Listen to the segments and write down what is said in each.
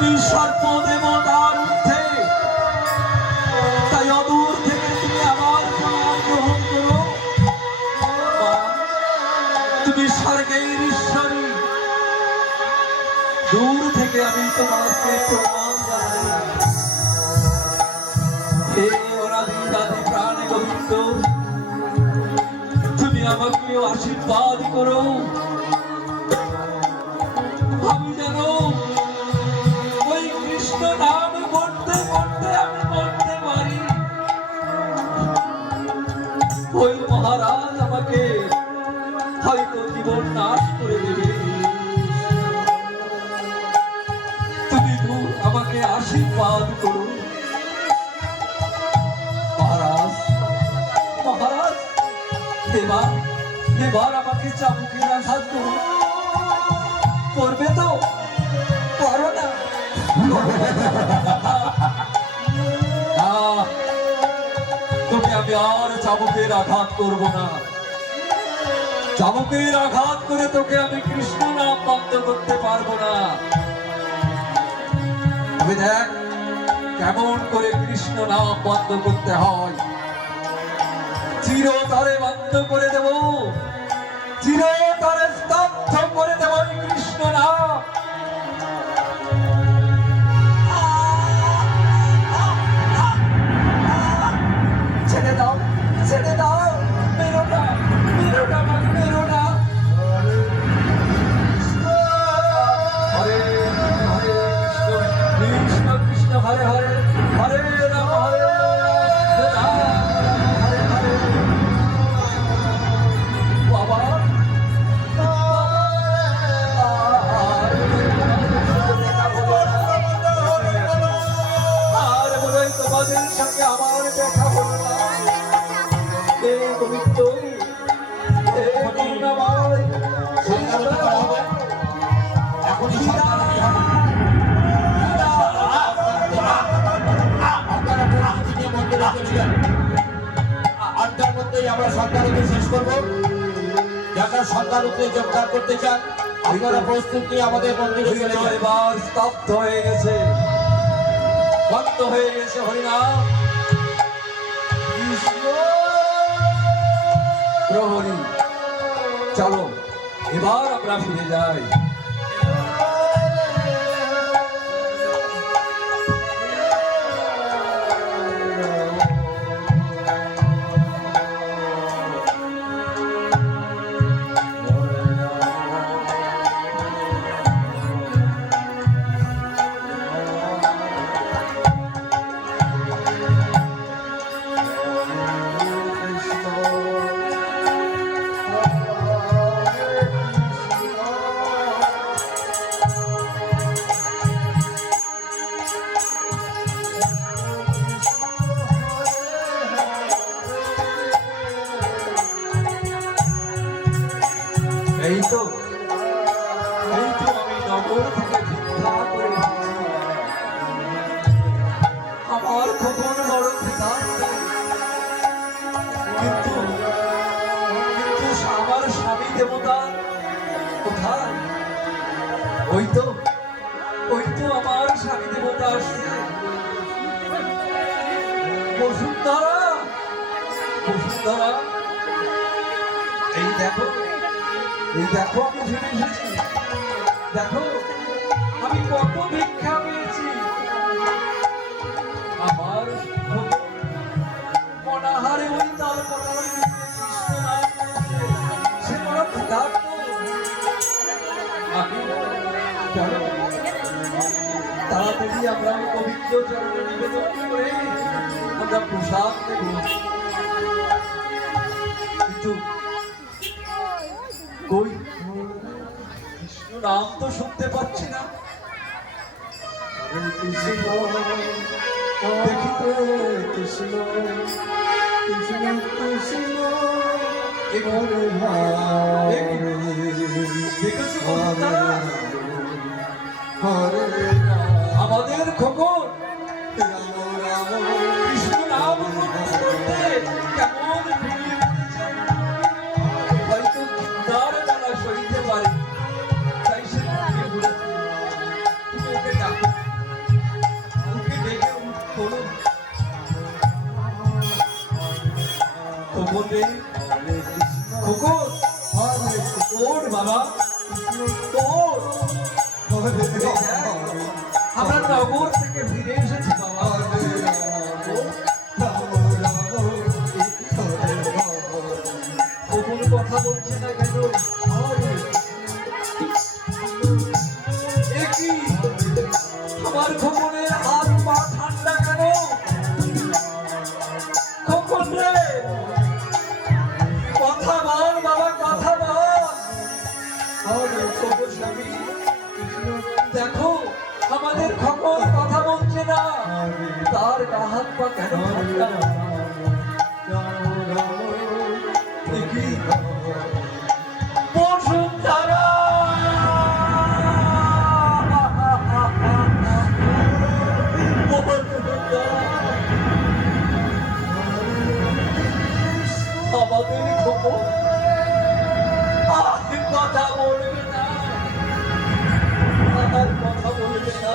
তুমি সর্বদেবতার ঊর্ধ্বে, তাই অদূর থেকে তুমি আমার প্রণাম গ্রহণ করো। তুমি স্বর্গের ঈশ্বরী, দূর থেকে আমি তোমাকে প্রণাম জানাই। হে অনাদি আদি প্রাণে গোবিন্দ, তুমি আমাকে আশীর্বাদ করো। আমি যেন ওই কৃষ্ণ নাম করতে করতে আমি বলতে পারি, ওই মহারাজ আমাকে হয়তো জীবন নাশ করে দেবে। তুমি আমাকে আশীর্বাদ করো মহারাজ। মহারাজ, এবার আমাকে চাবুকের আঘাত করো। করবে তো? করো না। তোকে আমি আর চাবুকের আঘাত করবো না। চাবুকের আঘাত করে তোকে আমি কৃষ্ণ নাম বন্ধ করতে পারবো না। তুমি দেখ কেমন করে কৃষ্ণ নাম বন্ধ করতে হয়। চিরতরে বন্ধ করে দেব, চিরতরে স্তব্ধ করে দেব কৃষ্ণ নাম। ছেড়ে দাও, ছেড়ে দাও, মেরো না, মেরো না, মেরো না। হরে হরে কৃষ্ণ কৃষ্ণ কৃষ্ণ হরে হরে, হরে রাম হরে রাম, হরে হরে। বাবা আর বলে তোমাদের সঙ্গে আমার দেখা হলো না। হে গোবিন্দ, হে করুণাময়, এখন আটটার মধ্যেই আমরা সন্তানকে শেষ করবো। যারা সন্তানকে যোগদান করতে চান আপনারা প্রস্তুত নিয়ে আমাদের মন্দিরে চলে যান। এবার স্তব্ধ হয়ে গেছে, বন্ধ হয়ে গেছে হরিনাম। কৃষ্ণ প্রহরী, চলো এবার আমরা ফিরে যাই। এই তো আমি নগর থেকে ভিক্ষা করে এসেছি। আমার খোকন বড় ক্ষুধার্ত, কিন্তু আমার স্বামী দেবতা কোথায়? ওই তো আমার স্বামী দেবতা আসছে। বসুন্ধরা, বসুন্ধরা, এই দেখো আমি ফিরে এসেছি। দেখো আমি কত ভিক্ষা পেয়েছি। আমার মনাহারে ওই তালপনার কৃষ্ণ নাম সে বড় ক্ষুধার্ত। চলো তাড়াতাড়ি আমরা পবিত্র চরণে নিবেদন করে আমরা প্রসাদ দেব। কিন্তু কই কৃষ্ণ নাম তো শুনতে পাচ্ছি না। কৃষ্ণ দেখি তো, কৃষ্ণ কৃষ্ণ কৃষ্ণ দেখেছো আমাদের খোকন কৃষ্ণ নাম করতে কেমন হয়তো তার দ্বারা সইতে পারে, তাই সে তুমি ওকে ডাকো। রে খোকন, ওর বাবা ওর, আমরা নগর থেকে ফিরে এসেছি বাবা। খোকন কথা বলছে না কেন? এ কি, আমার খোকনের হাত পা ঠান্ডা কেন? খোকন রে, কথা বল বাবা, কথা বল। খোকন স্বামী, দেখো আমাদের খোকন কথা বলছে না, তার গা হাত পা কেন ঠান্ডা? এ কি, বসুন্ধরা, আমাদের খোকন আর কথা বলবে না, আর কথা বলবে না।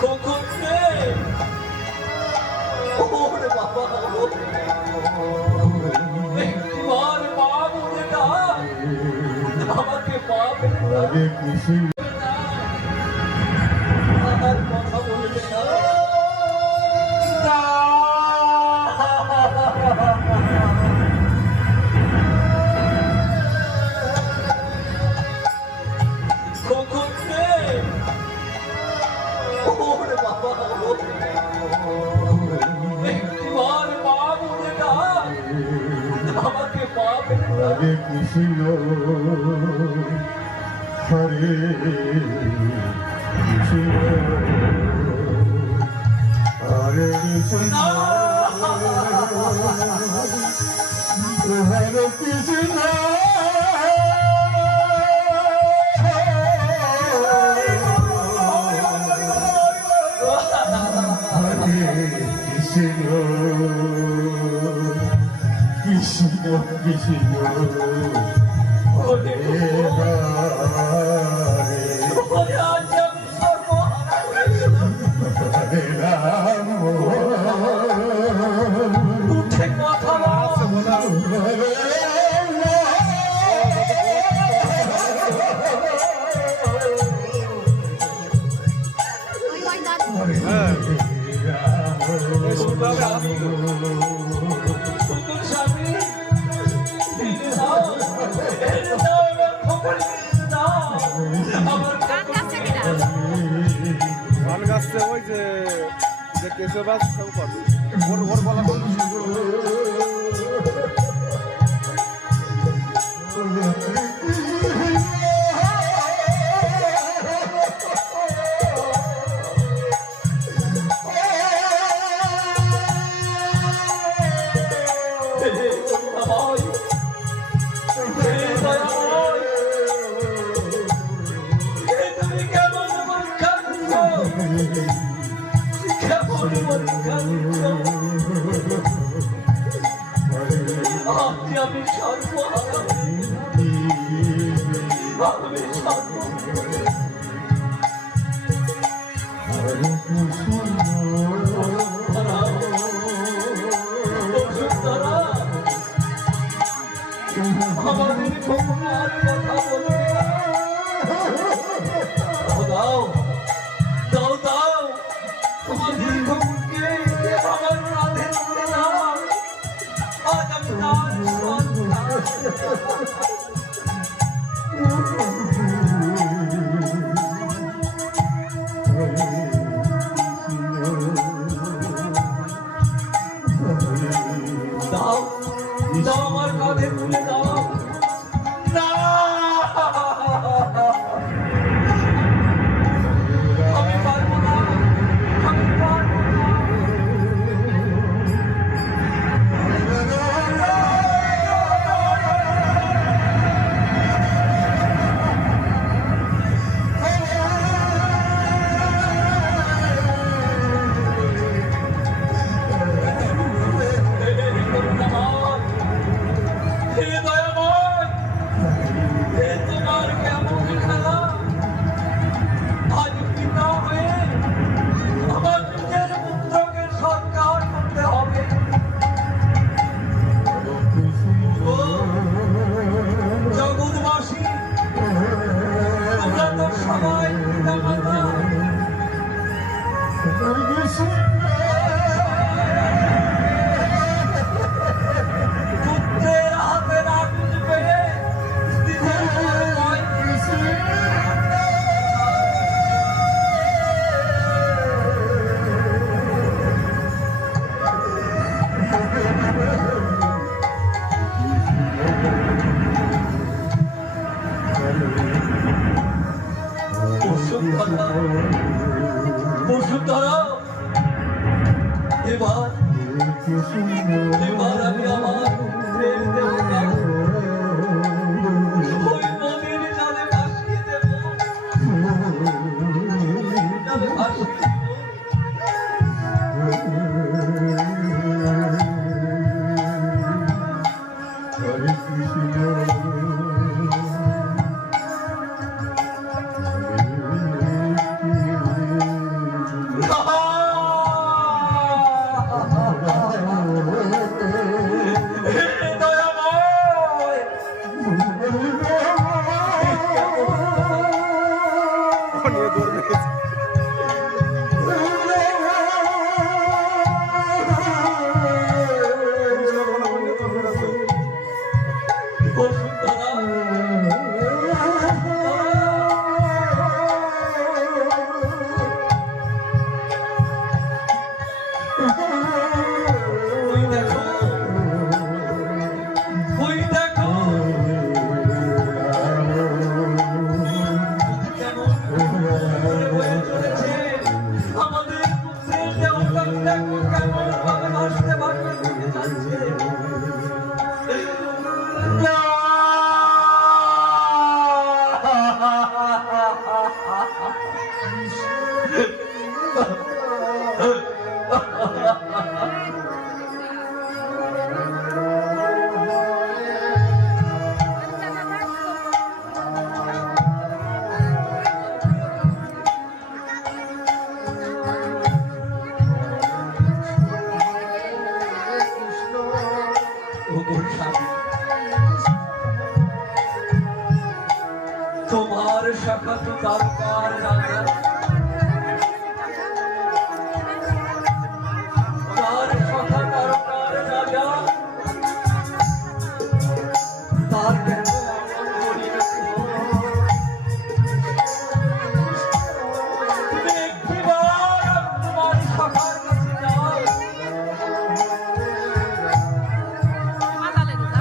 খোকন রে, ওরে বাবা, একবার মা বলে ডাক, আমাকে মা বলে ডাক, আর কথা বলবে না। খোকন রে, ওরে বাবা, একবার মা বলে ডাক, আমাকে মা বলে ডাক। হরে কৃষ্ণ হরে কৃষ্ণ হরে কৃষ্ণ হরে কৃষ্ণ কৃষ্ণ কৃষ্ণ ওরে হরে ওরে, আজ আমি সর্বহারা হয়ে গেলাম। উঠে কথা বল। খোকন স্বামী, এনে দাও, এনে দাও, এবার খোকনকে এনে দাও। আমার গান গাচ্ছে ওই যে কেশব আছে সব করবে ওর ওর বলা আমি সর্বহারা, আমি সর্বহারা। বসুন্ধরা, আমাদের খোকন আর কথা বলবে না। দাও দাও দাও, তোমাদের খোকনকে আমার রাধে করে দাও। আজ আমি তার দাও দাও, আমার কাঁধে তুলে দাও। না, আমি পারবো না, আমি পারবো না। হে এবার আমি আমার প্রেম দেবতা ওই নদীর জলে ভাসিয়ে দেব, জলে ভাসিয়ে দেব। হরে কৃষ্ণ নিয়ে দৌড় মেরেছে। আমাদের পুত্রের দেহটা দেখো কেমন ভাবে ভাসতে ভাসতে চলে যাচ্ছে। ওগো স্বামী, তোমার শাখা তো তারকার রাজা, তার শাখা তারকার রাজা, তার কেন এমন করিয়াছ? তুমি একটিবার তোমার শাখার কাছে যাও।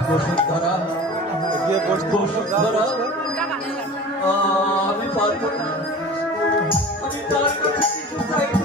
বসুন্ধরা, গিয়ে বসতে বসুন্ধরা, আমি পারবো না, আমি তার কাছে কিছু চাই না।